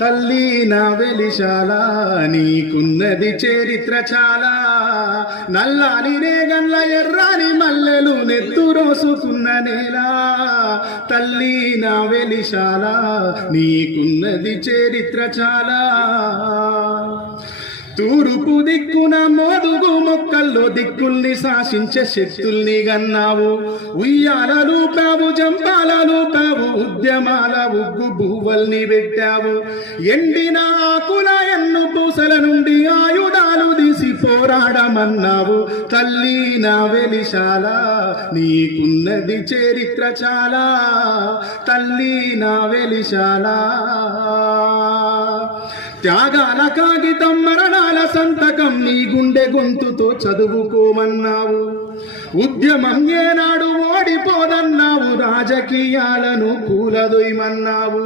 తల్లి నా వెలిశాల నీకున్నది చరిత్ర చాలా, నల్లాని రేగన్ల ఎర్రాని మల్లెలు నెత్తురోసుకున్న నేల. తల్లి నా వెలిశాల నీకున్నది చరిత్ర చాలా, తూర్పు దిక్కున మోదుగు మొక్కల్లో దిక్కుల్ని శాసించే శక్తుల్ని గన్నావు. ఉయ్యాలలు పావు జంపాలలు పావు ఉద్యమాల ఉగ్గు భూవల్ని పెట్టావు. ఎండిన ఆకుల ఎన్ను పూసల నుండి ఆయుధాలు తీసి పోరాడమన్నావు. తల్లి నా వెలిశాల నీకున్నది చరిత్ర చాలా, తల్లి నా వెలిశాల. త్యాగాల కాగితం మరణాల సంతకం నీ గుండె గొంతుతో చదువుకోమన్నావు. ఉద్యమం ఏనాడు ఓడిపోదన్నావు, రాజకీయాలను కూలదొయ్యమన్నావు.